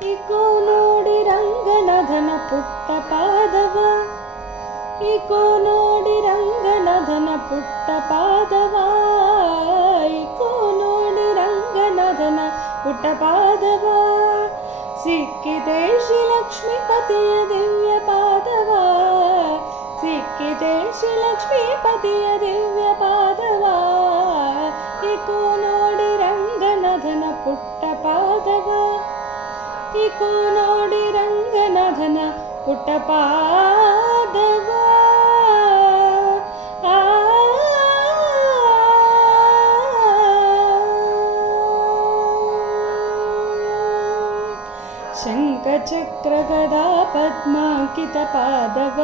Eco ನೋಡಿ ರಂಗನಾಥನ ಪುಟ್ಟ ಪಾದವ, ಇಕೋ ನೋಡಿ ರಂಗನಾಥನ ಪುಟ್ಟ ಪಾದವ, ಇಕೋ ನೋಡಿ ರಂಗನಾಥನ ಪುಟ್ಟ ಪಾದವ. ಸಿಕ್ಕಿದೆ ಶ್ರೀಲಕ್ಷ್ಮೀಪತಿಯ ದಿವ್ಯ ಪಾದವ, ಸಿಕ್ಕಿದೆ ಶ್ರೀಲಕ್ಷ್ಮೀಪತಿಯ ದಿವ್ಯ ಪಾದವ. ಇಕೋ ನೋಡಿ ರಂಗನಾಥನ ಪುಟ್ಟ ಪಾದವ, ಇಕೋ ನೋಡಿ ರಂಗನಾಥನ ಪುಟ್ಟ ಪಾದವ. ಶಂಖಚಕ್ರ ಗದಾ ಪದ್ಮಾಂಕಿತ ಪಾದವ,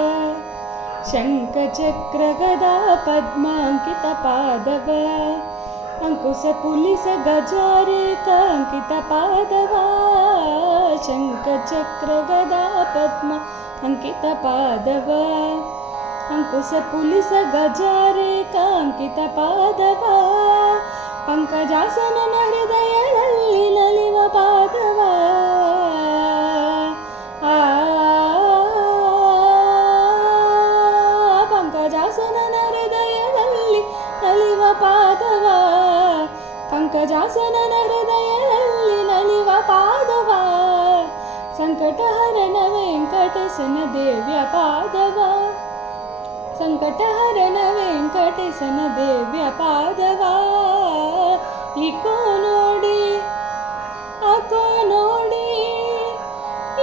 ಶಂಖಚಕ್ರ ಗದಾ ಪದ್ಮಾಂಕಿತ ಪಾದವ. ಅಂಕುಶ ಪುಲಿಸ ಗಜಾರೇಖಾಂಕಿತ ಪಾದವ, ಶಂಖಚಕ್ರ ಗದಾ ಪದ್ಮ ಅಂಕಿತ ಪಾದವ. ಅಂಕುಶ ಪುಲಿಸ ಗಜಾರೇಖಾಂಕಿತ ಪಾದವ. ಪಂಕಜಾಸನನ ಹೃದಯದಲ್ಲಿ ನಲಿವ ಪಾದವ, ಪಂಕಜಾಸನನ ಹೃದಯದಲ್ಲಿ ನಲಿವ ಪಾದವ, ಪಂಕಜಾಸನನ ಹೃದಯದಲ್ಲಿ ನಲಿವ ಪಾದವ. ಸಂಕಟಹರಣ ವೆಂಕಟೇಶನ ದಿವ್ಯ ಪಾದವ, ಸಂಕಟಹರಣ ವೆಂಕಟೇಶನ ದಿವ್ಯ ಪಾದವ. ಇಕೋ ನೋಡಿ ಅಕೋ ನೋಡಿ,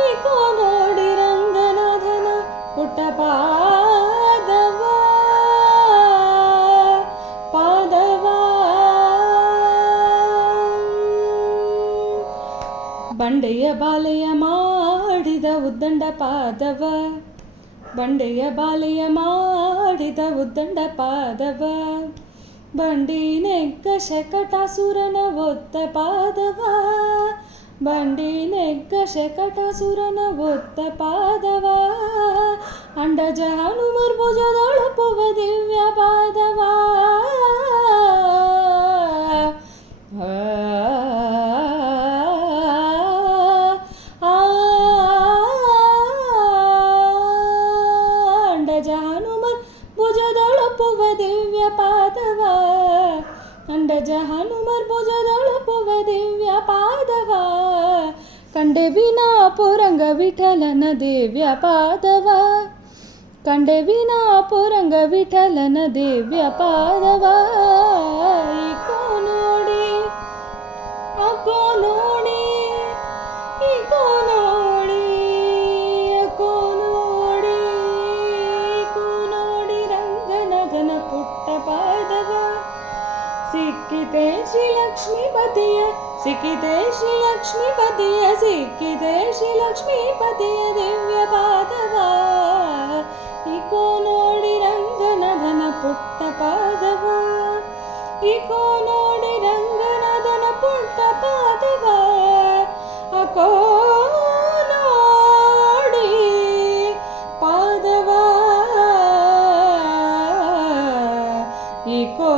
ಇಕೋ ನೋಡಿ ರಂಗನಾಥನ ಪುಟ್ಟ ಪಾದವ, ಪಾದವ. ಬಂಡೆಯ ಬಾಲೆಯ ಮಾಡಿದ ಉದ್ದಂಡ ಪಾದವ, ಬಂಡೆಯ ಬಾಲೆಯ ಮಾಡಿದ ಉದ್ದಂಡ ಪಾದವ. ಬಂಡಿ ನೆಗ್ಗ ಶಕಟಾಸುರನ ಒತ್ತ ಪಾದವ, ಬಂಡಿ ನೆಗ್ಗ ಶಕಟಾಸುರನ ಒತ್ತ ಪಾದವ. ಅಂಡಜ ಹನುಮರ್ಭುಜದೊಳಪುವ ದಿವ್ಯ ಪಾದವ, ಅಂಡಜ ಹನುಮರ್ ಭುಜದೊಳಪುವ ದಿವ್ಯ ಪಾದವ, ಅಂಡಜ ಹನುಮರ್ ಭುಜದೊಳಪುವ ದಿವ್ಯ ಪಾದವ. ಕಂಡೆ ವಿನಾಪುರಂಗ ವಿಠಲನ ದಿವ್ಯ ಪಾದವ, ಕಂಡೆ ವಿನಾಪುರಂಗ ವಿಠಲನ ದಿವ್ಯ ಪಾದವ. ಇಕೋ ನೋಡಿ ಅಕೋ ನೋಡಿ, ಇಕೋ ನೋಡಿ ಅಕೋ ನೋಡಿ, ಇಕೋ ನೋಡಿ ರಂಗನಾಥನ ಪುಟ್ಟ ಪಾದವ. ಸಿಕ್ಕಿದೆ ಶ್ರೀಲಕ್ಷ್ಮೀಪತಿಯ, ಸಿಕ್ಕಿದೆ ಶ್ರೀಲಕ್ಷ್ಮೀಪತಿಯ, ಸಿಕ್ಕಿದೆ ಶ್ರೀಲಕ್ಷ್ಮೀಪತಿಯ ದಿವ್ಯ ಪಾದವ. ಇಕೋ ನೋಡಿ ರಂಗನಾಥನ ಪುಟ್ಟ ಪಾದವ, ಇಕೋ ನೋಡಿ ರಂಗನಾಥನ ಪುಟ್ಟ ಪಾದವ. ಅಕೋ ನೋಡಿ ಪಾದವ, ಇಕೋ